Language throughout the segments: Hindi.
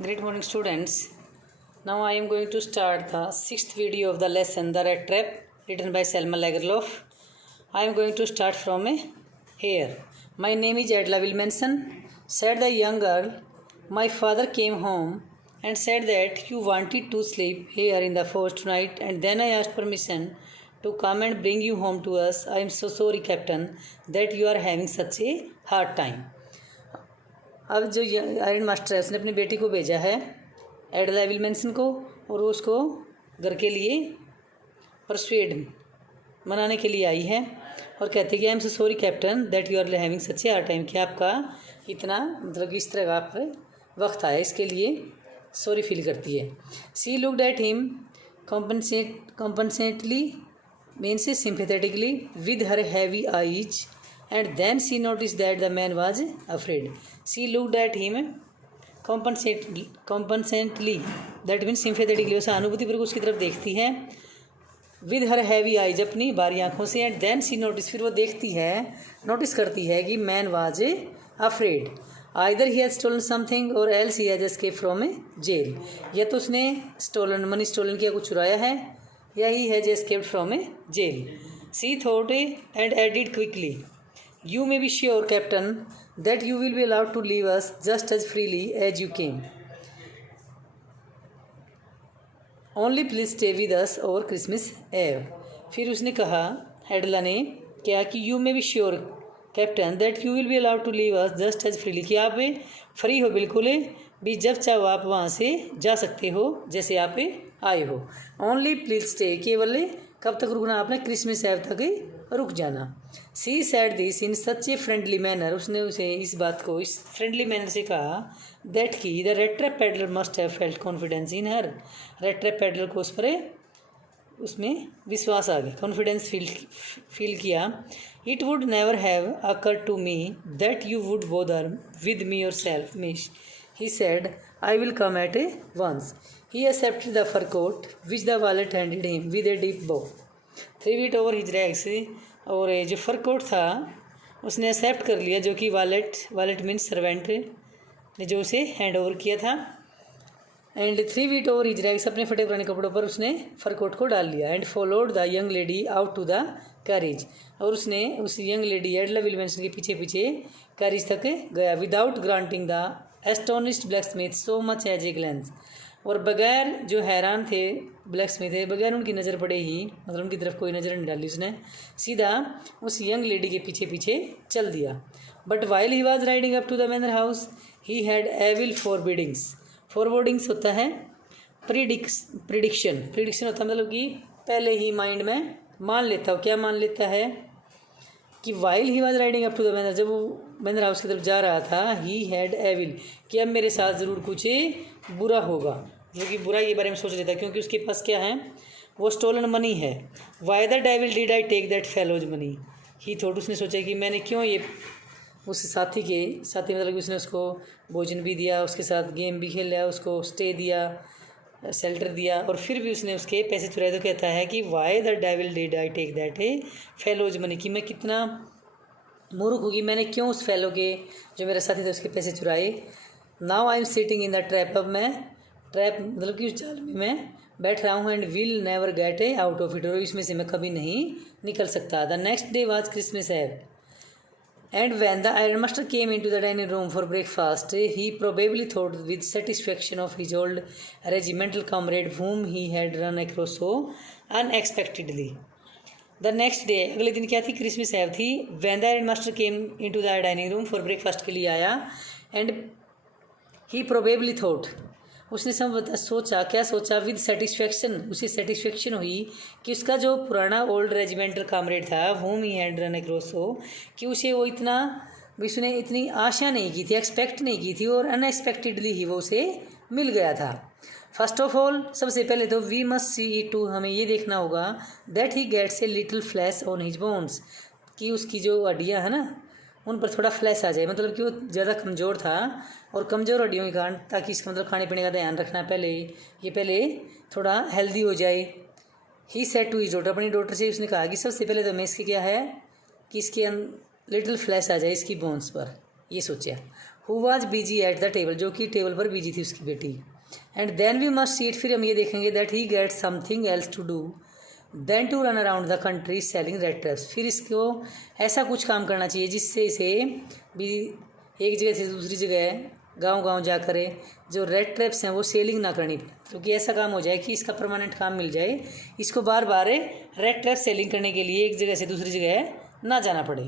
Great morning, students. Now I am going to start the sixth video of the lesson, The Rat Trap, written by Selma Lagerlof. I am going to start from here. My name is Adla Wilmanson, said the young girl. My father came home and said that you wanted to sleep here in the forest tonight, and then I asked permission to come and bring you home to us. I am so sorry, Captain, that you are having such a hard time. अब जो आयरन मास्टर है उसने अपनी बेटी को भेजा है एडला विल्मनसन को, और वो उसको घर के लिए परसुएड मनाने के लिए आई है और कहती है कि I am so sorry captain that you are having such a hard time, कि आपका इतना मतलब कि इस तरह का आप वक्त आया, इसके लिए सॉरी फील करती है. She looked at him compassionately means sympathetically with her heavy eyes and then she noticed that the man was afraid. She looked at him compassionately, that means sympathetically, उसे अनुभूतिपूर्वक उसकी तरफ देखती है. with her heavy eyes, अपनी भारी आँखों से. and then she noticed, फिर वो देखती है, नोटिस करती है कि man was afraid. either he has stolen something or else he has escaped from jail. या तो उसने मनी स्टोलन किया, कुछ चुराया है, या he has escaped from jail. she thought and added quickly, You may be sure, Captain, that you will be allowed to leave us just as freely as you came. Only please stay with us over Christmas Eve. फिर उसने कहा, एडला ने क्या कि you may be sure, Captain, that you will be allowed to leave us just as freely, कि आप फ्री हो बिल्कुल भी, जब चाहो आप वहाँ से जा सकते हो जैसे आप आए हो. Only please stay, केवल कब तक रुकना आपने, क्रिसमस एव तक रुक जाना. She said this in such a friendly manner, उसने उसे इस बात को इस फ्रेंडली मैनर से कहा. दैट की the red trap pedlar must have felt confidence in her, red trap pedlar को उस पर उसमें विश्वास आ गया, कॉन्फिडेंस फील किया. It would never have occur to me that you would bother with me yourself miss, he said I will come at once. He accepted the fur coat which the valet handed him with a deep bow. 3 feet over his rags, और जो फर कोट था उसने एक्सेप्ट कर लिया, जो कि वालेट मीन्स सर्वेंट ने जो उसे हैंड ओवर किया था. And 3 feet over his rags, अपने फटे पुराने कपड़ों पर उसने फर कोट को डाल लिया. And followed the young lady out to the carriage, और उसने उस यंग लेडी एडला विल्मनसन के पीछे पीछे कैरेज तक गया. Without granting the astonished blacksmith so much as a glance, और बगैर जो हैरान थे ब्लैक स्मिथ थे, बगैर उनकी नज़र पड़े ही, मतलब उनकी तरफ कोई नज़र नहीं डाली, उसने सीधा उस यंग लेडी के पीछे पीछे चल दिया. But while he was riding up to the manor house he had evil forebodings. Forebodings होता है प्रिडिक्शन होता है, मतलब कि पहले ही माइंड में मान लेता हो. क्या मान लेता है कि while he was riding up to the manor, जब वो मैनर हाउस की तरफ जा रहा था, ही हैड एविल, कि अब मेरे साथ ज़रूर कुछ बुरा होगा, जो कि बुराई के बारे में सोच लेता, क्योंकि उसके पास क्या है, वो स्टोलन मनी है. Why the devil did I take that fellow's money, he thought, उसने सोचा कि मैंने क्यों ये उस साथी मतलब कि उसने उसको भोजन भी दिया, उसके साथ गेम भी खेला, उसको स्टे दिया, शेल्टर दिया, और फिर भी उसने उसके पैसे चुराए. तो कहता है कि why the devil did I take that fellow's money, कि मैं कितना मूर्ख होगी, मैंने क्यों उस फेलो के जो मेरा साथी था उसके पैसे चुराए. Now I am sitting in the trap, अब मैं ट्रैप मतलब कि उस जाल में मैं बैठ रहा हूँ. And will never get out of it, और इसमें से मैं कभी नहीं निकल सकता. The next day was Christmas Eve, and when the iron master came into the dining room for breakfast he probably thought with satisfaction of his old regimental comrade whom he had run across so unexpectedly. The next day, अगले दिन क्या थी, क्रिसमस एव थी. When the iron master came into the dining room for breakfast के लिए आया. एंड ही प्रोबेबली थॉट, उसने सोचा, क्या सोचा, विद सेटिस्फैक्शन, उसे सेटिस्फैक्शन हुई कि उसका जो पुराना ओल्ड रेजिमेंटल कॉमरेड था whom he had run across so, कि उसे वो उसने इतनी आशा नहीं की थी, एक्सपेक्ट नहीं की थी, और अनएक्सपेक्टेडली ही वो उसे मिल गया था. फर्स्ट ऑफ ऑल, सबसे पहले तो we must see it to, हमें ये देखना होगा that he gets a little flash on his bones, कि उसकी जो हड्डियाँ हैं ना उन पर थोड़ा फ्लैश आ जाए, मतलब कि वो ज़्यादा कमज़ोर था, और कमज़ोर हड्डियों के कारण, ताकि इसका मतलब खाने पीने का ध्यान रखना, पहले थोड़ा हेल्दी हो जाए. He said to his daughter, अपनी डॉटर से उसने कहा कि सबसे पहले तो मैं इसके क्या है कि इसके लिटिल फ्लैश आ जाए इसकी बोन्स पर, ये सोचा. Who was busy at the table, जो कि टेबल पर बिजी थी उसकी बेटी। And then we must see it, फिर हम ये देखेंगे that he get something else to do then to run around the country selling red traps, फिर इसको ऐसा कुछ काम करना चाहिए जिससे इसे भी एक जगह से दूसरी जगह गांव गांव जा करे जो रेड ट्रैप्स हैं वो सेलिंग ना करनी पड़े, क्योंकि ऐसा काम हो जाए कि इसका परमानेंट काम मिल जाए, इसको बार बार रेड ट्रैप सेलिंग करने के लिए एक जगह से दूसरी जगह ना जाना पड़े।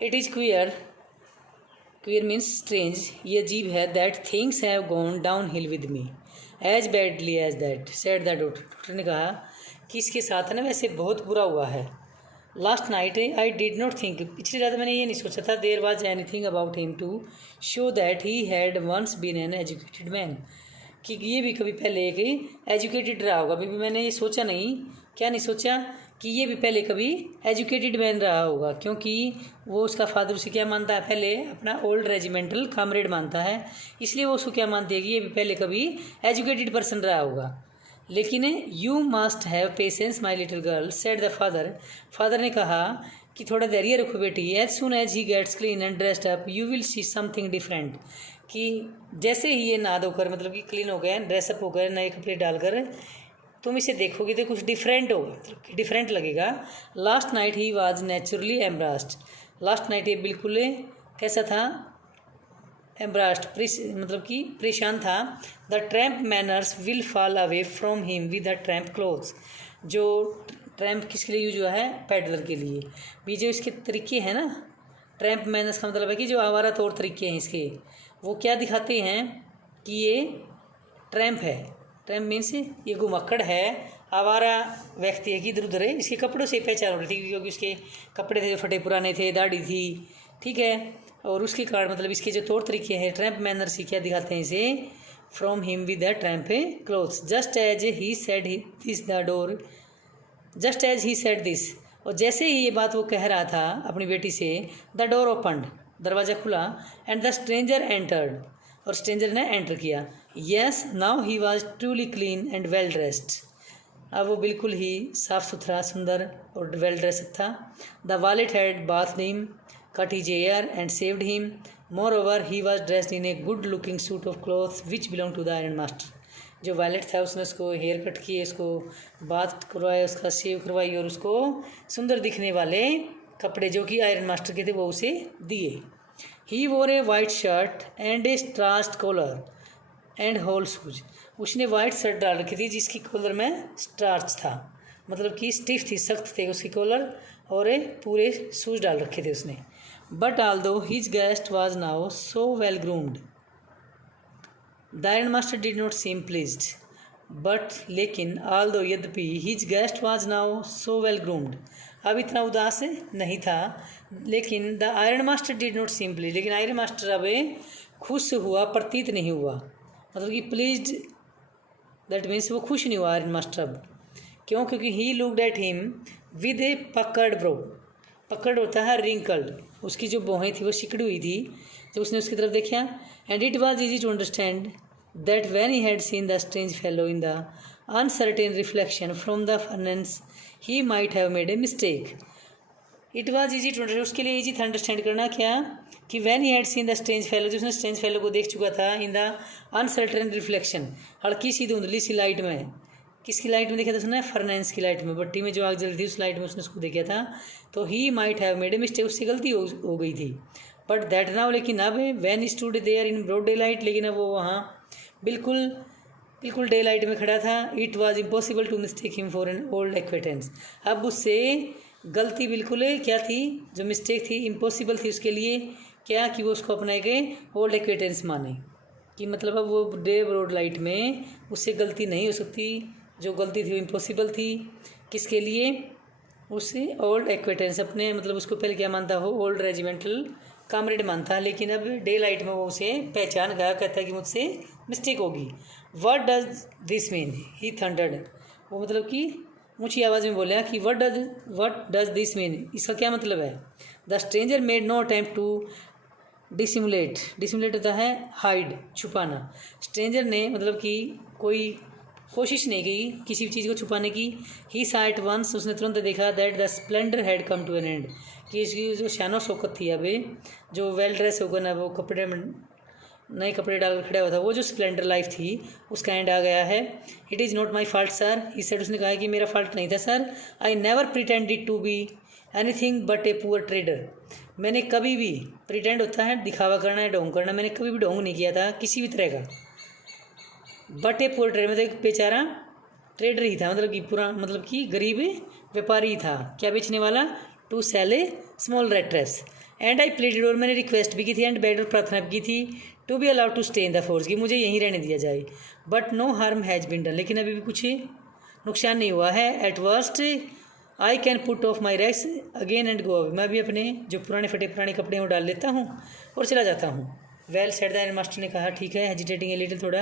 It is queer, queer means strange, ये अजीब है, that things have gone downhill with me as badly as that said the doctor, doctor ने कहा कि इसके साथ ना वैसे बहुत बुरा हुआ है। Last night I did not think, पिछली रात मैंने ये नहीं सोचा था, there was anything about him to show that he had once been an educated man, कि ये भी कभी पहले एक एजुकेटेड रहा होगा। अभी भी मैंने ये सोचा नहीं, क्या नहीं सोचा कि ये भी पहले कभी एजुकेटेड मैन रहा होगा, क्योंकि वो उसका फादर उसे क्या मानता है, पहले अपना ओल्ड रेजिमेंटल कामरेड मानता है, इसलिए वो उसको क्या मानती है कि ये भी पहले कभी एजुकेटेड पर्सन रहा होगा। लेकिन you must have patience my little girl said the father, father ने कहा कि थोड़ा धैर्य रखो बेटी, as soon as he gets clean and dressed up you will see something different, कि जैसे ही ये नहा धोकर मतलब कि क्लीन हो गए, ड्रेसअप हो गए, नए कपड़े डालकर तुम इसे देखोगे तो कुछ डिफरेंट होगा, मतलब डिफरेंट लगेगा। Last night he was naturally embarrassed, last night ये बिल्कुल कैसा था, एम्ब्रास्ड मतलब कि परेशान था। The tramp manners will fall away from him with the tramp clothes, जो ट्रैम्प किसके लिए यूज हुआ है, पैडलर के लिए भी, जो इसके तरीके हैं ना, ट्रैम्प मैनर्स का मतलब है कि जो आवारा तौर तरीके हैं इसके, वो क्या दिखाते हैं कि ये ट्रैम्प है। ट्रैम्प मीन्स ये घुमक्कड़ है, आवारा व्यक्ति है कि इधर उधर है, इसके कपड़ों से पहचान हो रही थी, क्योंकि उसके कपड़े थे फटे पुराने थे, दाढ़ी थी, ठीक है, और उसके कारण मतलब इसके जो तौर तरीके हैं ट्रैम्प मैनर्स क्या दिखाते हैं इसे, from him with the tramp clothes just as he said this the door, just as he said this, और जैसे ही ये बात वो कह रहा था अपनी बेटी से, द डोर ओपन्ड, दरवाज़ा खुला, एंड द स्ट्रेंजर एंटर्ड, और स्ट्रेंजर ने एंटर किया। Yes now he was truly clean and well dressed, अब वो बिल्कुल ही साफ़ सुथरा, सुंदर और वेल ड्रेस्ड था। The valet had bath him, cut his hair and shaved him, moreover he was dressed in a good looking suit of cloth which belong to the iron master, जो वालेट था उसने उसको हेयर कट किए, उसको बात करवाया, उसका सेव करवाई, और उसको सुंदर दिखने वाले कपड़े जो कि आयरन मास्टर के थे वो उसे दिए। He wore a white shirt and a starched collar and whole shoes, उसने वाइट शर्ट डाल रखी थी जिसकी कॉलर में स्टार्च था, मतलब कि स्टिफ थी, सख्त थे उसकी कॉलर, और पूरे शूज डाल रखे थे उसने। बट ऑल दो his guest was now so well groomed, the iron master did not seem pleased, but लेकिन ऑल दो यद्यपि his guest was now so well groomed, अब इतना उदास नहीं था, लेकिन the iron master did not seem please, लेकिन आयरन मास्टर अब खुश हुआ प्रतीत नहीं हुआ, मतलब कि प्लीज्ड दैट मीन्स वो खुश नहीं हुआ आयरन मास्टर अब, क्यों, क्योंकि he looked at him with a puckered brow, पकड़ होता है रिंकल्ड, उसकी जो भौहें थी वो सिकड़ी हुई थी, जब उसने उसकी तरफ देखा, and it was easy to understand that when he had seen the strange fellow in the uncertain reflection from the furnace he might have made a mistake. It was easy to understand, उसके लिए ईजी था अंडरस्टैंड करना, क्या कि when he had seen the strange fellow, जो उसने स्ट्रेंज फेलो को देख चुका था, इन द अनसर्टेन रिफ्लेक्शन, हल्की सी धुंधली सी लाइट में, किसकी लाइट में देखा था उसने, फर्नेंस की लाइट में, भट्टी में जो आग जल थी उस लाइट में उसने उसको देखा था, तो ही might have made a mistake, उससे गलती हो गई थी। बट दैट नाउ, लेकिन अब when stood there in broad daylight, लेकिन अब वो वहाँ बिल्कुल डे लाइट में खड़ा था। It was impossible to mistake him for an old acquaintance, अब उससे गलती बिल्कुल क्या थी, जो मिस्टेक थी इम्पॉसिबल थी उसके लिए, क्या कि वो उसको अपना एक ओल्ड एक्वेटेंस माने, कि मतलब अब वो डे ब्रॉड लाइट में उससे गलती नहीं हो सकती, जो गलती थी वो इम्पॉसिबल थी, किसके लिए, उससे ओल्ड एक्वेटेंस, अपने मतलब उसको पहले क्या मानता हो, ओल्ड रेजिमेंटल कामरेड मानता, लेकिन अब डे लाइट में वो उसे पहचान गया, कहता है कि मुझसे मिस्टेक होगी। What does this mean, he thundered, वो मतलब कि ऊँची आवाज़ में बोला कि व्हाट डज दिस मीन, इसका क्या मतलब है। The stranger made no attempt to dissimulate होता है हाइड, छुपाना, स्ट्रेंजर ने मतलब कि कोई कोशिश नहीं की किसी चीज़ को छुपाने की। ही saw at once, उसने तुरंत देखा that the splendour had come to an end, कि इसकी जो शानो शौकत थी, अभी जो वेल ड्रेस होकर ना वो कपड़े में नए कपड़े डालकर खड़ा हुआ था, वो जो स्प्लेंडर लाइफ थी उसका एंड आ गया है। It is not my fault sir, इस साइड उसने कहा कि मेरा फॉल्ट नहीं था sir. I never pretended to be anything but a poor trader, मैंने कभी भी, प्रिटेंड होता है दिखावा करना है, ढोंग करना, मैंने कभी भी ढोंग नहीं किया था किसी भी तरह का। बट ए पुअर ट्रेडर, मतलब एक बेचारा ट्रेडर ही था, मतलब कि पूरा मतलब कि गरीब व्यापारी था। क्या बेचने वाला? To sell a small red traps. And I pleaded, और मैंने रिक्वेस्ट भी की थी एंड बेड, और प्रार्थना भी की थी, to be allowed to stay in the force, कि मुझे यहीं रहने दिया जाए। But no harm has been done, लेकिन अभी भी कुछ नुकसान नहीं हुआ है। At worst I can put off my rags again and go away, मैं भी अपने जो पुराने फटे पुराने कपड़े वो डाल लेता हूँ और चला जाता हूँ। वेल सेड द मास्टर ने कहा, ठीक है, हेजिटेटिंग ए लिटिल, थोड़ा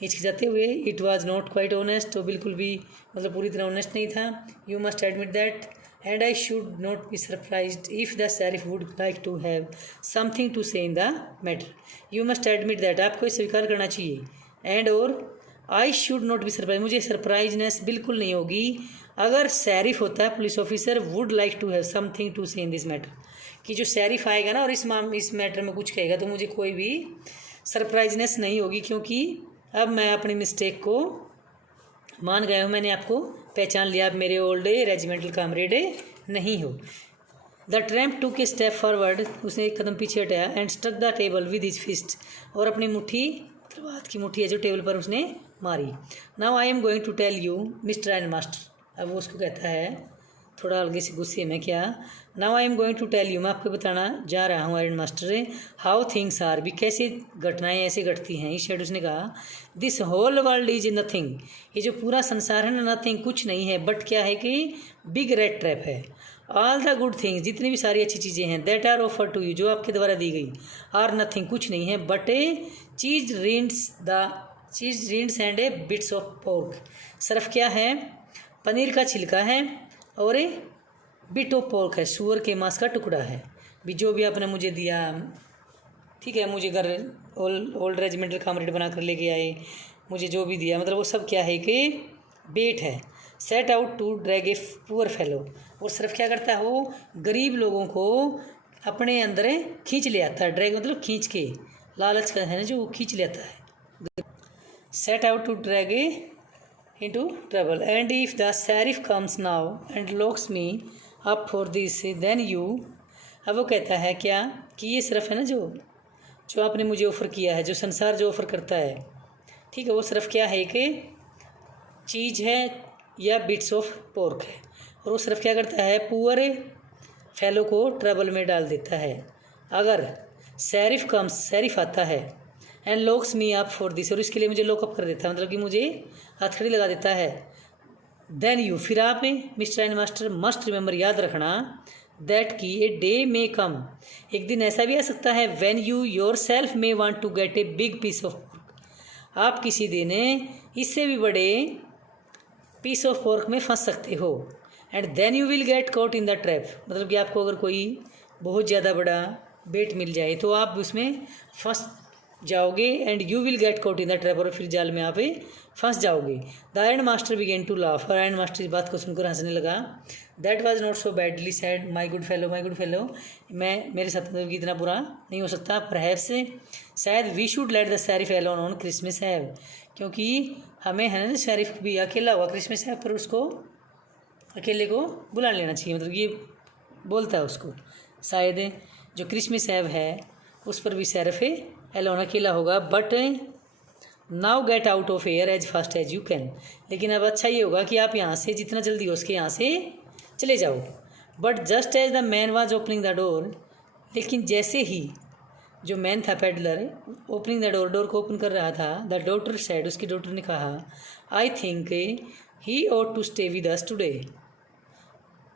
हिचकिचाते हुए। It was not quite honest, तो बिल्कुल भी मतलब पूरी तरह ऑनेस्ट नहीं था। You must admit that and I should not be surprised if the sheriff would like to have something to say in the matter. You must admit that, आपको स्वीकार करना चाहिए। एंड और I should not be surprise, मुझे सरप्राइजनेस बिल्कुल नहीं होगी अगर शेरिफ होता है police officer, would like to have something to say in this matter, कि जो शेरिफ आएगा ना और इस मैटर में कुछ कहेगा तो मुझे कोई भी सरप्राइजनेस नहीं होगी, क्योंकि अब मैं अपनी मिस्टेक को मान गया हूँ, मैंने आपको पहचान लिया, अब मेरे ओल्ड रेजिमेंटल कामरेड नहीं हो। द ट्रैम्प टूक ए स्टेप फॉरवर्ड, उसने एक कदम पीछे हटाया। And struck the table with his fist, और अपनी मुट्ठी, हाथ की मुट्ठी है जो टेबल पर उसने मारी। Now I am going to tell you mister and master, अब वो उसको कहता है थोड़ा हल्के से गुस्से में, क्या? Now I am going to tell you, मैं आपको बताना जा रहा हूँ iron master, how things are, भी कैसे घटनाएं ऐसे घटती हैं। इस शेड उसने कहा, this whole world is nothing, ये जो पूरा संसार है ना, नथिंग कुछ नहीं है, बट क्या है कि बिग रेड ट्रैप है। ऑल द गुड थिंग्स, जितनी भी सारी अच्छी चीज़ें हैं, that are offer to you, जो आपके द्वारा दी गई, आर नथिंग कुछ नहीं है, but a cheese rinds and a bits of pork, सिर्फ क्या है? पनीर का छिलका है और ए बिट ऑफ पोर्क है, सूअर के मांस का टुकड़ा है। भी जो भी आपने मुझे दिया, ठीक है, मुझे घर ओल्ड रेजिमेंटल कामरेड बना कर लेके आए, मुझे जो भी दिया, मतलब वो सब क्या है कि बेट है। Set out to drag a poor fellow, और सिर्फ क्या करता है वो? गरीब लोगों को अपने अंदर खींच ले आता है। ड्रैग मतलब खींच के, लालच का है ना, जो वो खींच लेता है। Set out to drag a into trouble, and if the sheriff comes now and locks me up for this, then you, अब वो कहता है क्या कि ये सिर्फ है ना जो आपने मुझे ऑफ़र किया है, जो संसार जो ऑफ़र करता है, ठीक है, वो सिर्फ क्या है कि चीज़ है या बिट्स ऑफ पोर्क है, और वो सिर्फ क्या करता है? पुअर फेलो को ट्रबल में डाल देता है। अगर शेरिफ आता है and locks me up for this, और इसके लिए मुझे लॉकअप कर देता है, मतलब कि मुझे हथकड़ी लगा देता है। देन यू, फिर आप mister and master must remember, याद रखना, दैट कि ए डे मे कम, एक दिन ऐसा भी आ सकता है, when you yourself may want to get a big piece of pork, आप किसी दिन इससे भी बड़े पीस ऑफ पोर्क में फंस सकते हो। And then you will get caught in the trap, मतलब कि आपको अगर कोई बहुत ज़्यादा बड़ा बेट मिल जाए तो आप उसमें फंस जाओगे। And you will get caught in the trap, और फिर जाल में आप फंस जाओगे। The iron master began to laugh, और आयरन मास्टर इस बात को सुनकर हंसने लगा। That was not so badly said my good fellow, my good fellow, मैं मेरे साथ मतलब कि इतना बुरा नहीं हो सकता। परहैप्स, शायद we should let the sheriff alone on Christmas have, क्योंकि हमें है ना शेरिफ भी अकेला हुआ क्रिसमस हैव पर, उसको अकेले को बुला लेना चाहिए, मतलब ये बोलता है उसको, शायद जो क्रिसमस हैव है उस पर भी शेरिफ एलोन अकेला होगा। But now get out of here as fast as you can, लेकिन अब अच्छा ये होगा कि आप यहाँ से जितना जल्दी हो सके यहाँ से चले जाओ। But just as the man was opening the door, लेकिन जैसे ही जो मैन था पेडलर ओपनिंग द डोर को ओपन कर रहा था, द डॉटर सेड, उसकी डॉटर ने कहा, I think he ought to stay with us today,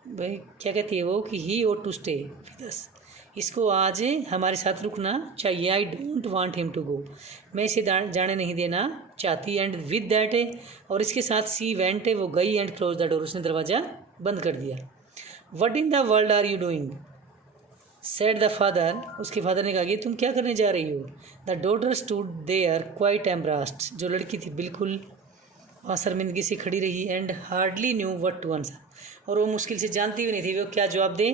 भाई क्या कहती है वो कि he ought to stay with us, इसको आज हमारे साथ रुकना चाहिए। I don't want him to go, मैं इसे जाने नहीं देना चाहती। एंड विद दैट, और इसके साथ सी वेंट, वो गई। एंड क्लोज द डोर, उसने दरवाज़ा बंद कर दिया। What in the world are you doing, said the father, उसके फादर ने कहा कि तुम क्या करने जा रही हो। The daughter stood there quite embarrassed, जो लड़की थी बिल्कुल वहाँ शर्मिंदगी से खड़ी रही and hardly knew what to answer, और वो मुश्किल से जानती भी नहीं थी वो क्या जवाब दे।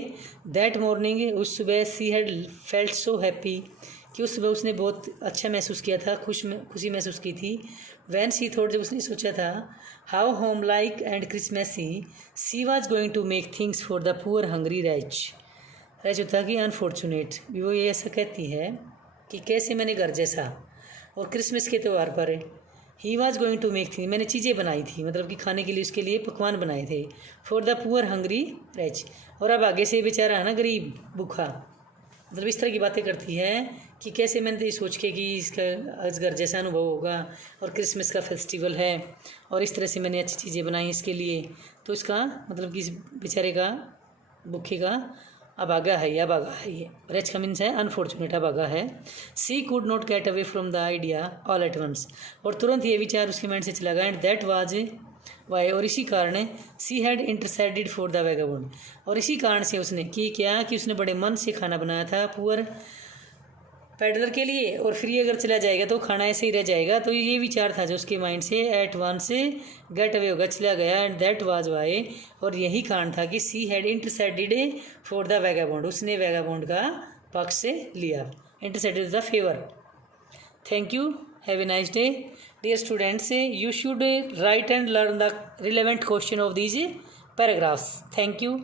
दैट मॉर्निंग, उस सुबह, she had felt so happy, कि उस सुबह उसने बहुत अच्छा महसूस किया था, खुशी महसूस की थी। वैन सी थॉट, जब उसने सोचा था, how home like and Christmassy she was going to make things for the poor hungry wretch. Wretch होता कि अनफॉर्चुनेट, वो ये ऐसा कहती है कि कैसे मैंने घर जैसा और क्रिसमस के त्यौहार पर he was going to make thing, मैंने चीज़ें बनाई थी, मतलब कि खाने के लिए उसके लिए पकवान बनाए थे, for the poor hungry wretch, और अब आगे से बेचारा है ना गरीब भूखा, मतलब इस तरह की बातें करती है कि कैसे मैंने तो ये सोच के कि इसका आज घर जैसा अनुभव होगा और क्रिसमस का फेस्टिवल है और इस तरह से मैंने अच्छी चीज़ें बनाई इसके लिए, तो इसका मतलब कि इस बेचारे का भूखे का अभागा है, ये रैच का मीन्स है अनफॉर्चुनेट, अभागा है। She could not get away from the idea all at once, और तुरंत ये विचार उसके माइंड से चला गया, एंड दैट वाज वाई, और इसी कारण she had interceded for the vagabond, और इसी कारण से उसने क्या कि उसने बड़े मन से खाना बनाया था पुअर पैडलर के लिए, और फ्री अगर चला जाएगा तो खाना ऐसे ही रह जाएगा, तो ये विचार था जो उसके माइंड से एट वंस गेट अवे होगा, चला गया, एंड दैट वाज वाई, और यही कारण था कि she had interceded for the vagabond, उसने वैगाबॉन्ड का पक्ष से लिया, interceded the favour. Thank you, have a nice day dear students. You should write and learn the relevant question of these paragraphs. Thank you.